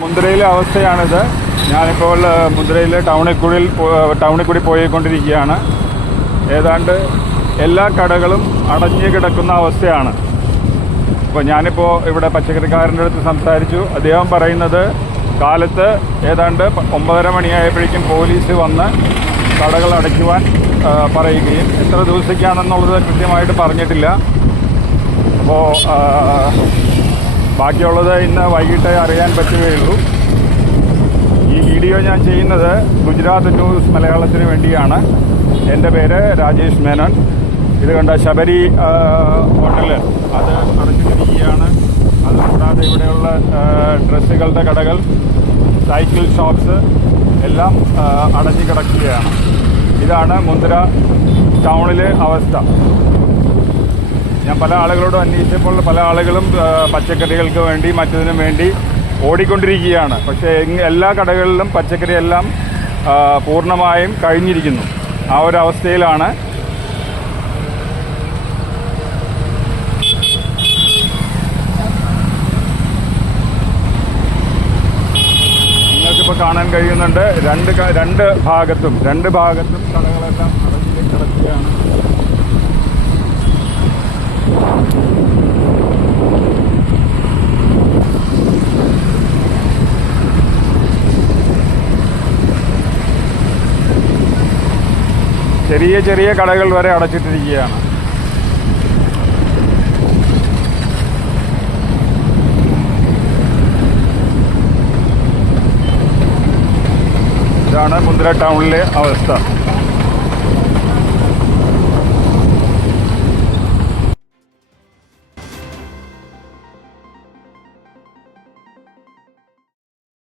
മുന്ദ്രയിലെ അവസ്ഥയാണിത്. ഞാനിപ്പോൾ മുന്ദ്രയിലെ ടൗണിൽ കൂടി ടൗണിൽ കൂടി പോയിക്കൊണ്ടിരിക്കുകയാണ്. ഏതാണ്ട് എല്ലാ കടകളും അടഞ്ഞു കിടക്കുന്ന അവസ്ഥയാണ്. അപ്പോൾ ഞാനിപ്പോൾ ഇവിടെ പച്ചക്കറിക്കാരന്റെ അടുത്ത് സംസാരിച്ചു. അദ്ദേഹം പറയുന്നത് കാലത്ത് ഏതാണ്ട് ഒമ്പതര മണിയായപ്പോഴേക്കും പോലീസ് വന്ന് കടകൾ അടയ്ക്കുവാൻ പറയുകയും എത്ര ദിവസത്തേക്കാണെന്നുള്ളത് കൃത്യമായിട്ട് പറഞ്ഞിട്ടില്ല. അപ്പോൾ ബാക്കിയുള്ളത് ഇന്ന് വൈകിട്ട് അറിയാൻ പറ്റുകയുള്ളൂ. ഈ വീഡിയോ ഞാൻ ചെയ്യുന്നത് ഗുജറാത്ത് ന്യൂസ് മലയാളത്തിന് വേണ്ടിയാണ്. എന്റെ പേര് രാജേഷ് മേനോൻ. ഇത് കണ്ട ശബരി ഹോട്ടൽ അത് അടച്ചിട്ടിരിക്കുകയാണ് അതുകൂടാതെ ഇവിടെയുള്ള ഡ്രസ്സുകളുടെ കടകൾ സൈക്കിൾ ഷോപ്സ് എല്ലാം അടഞ്ഞു കിടക്കുകയാണ്. ഇതാണ് മുന്ദ്ര ടൗണിലെ അവസ്ഥ. ഞാൻ പല ആളുകളോടും അന്വേഷിച്ചപ്പോൾ പല ആളുകളും പച്ചക്കറികൾക്ക് വേണ്ടി മറ്റതിനും വേണ്ടി ഓടിക്കൊണ്ടിരിക്കുകയാണ്. പക്ഷേ എല്ലാ കടകളിലും പച്ചക്കറിയെല്ലാം പൂർണമായും കഴിഞ്ഞിരിക്കുന്നു. ആ ഒരു അവസ്ഥയിലാണ് നിങ്ങൾക്കിപ്പോൾ കാണാൻ കഴിയുന്നുണ്ട് രണ്ട് രണ്ട് ഭാഗത്തും രണ്ട് ഭാഗത്തും കടകളെല്ലാം അടഞ്ഞു കിടക്കുകയാണ്. ചെറിയ ചെറിയ കടകൾ വരെ അടച്ചിട്ടിരിക്കുകയാണ്. ഇതാണ് മുന്ദ്ര ടൗണിലെ അവസ്ഥ.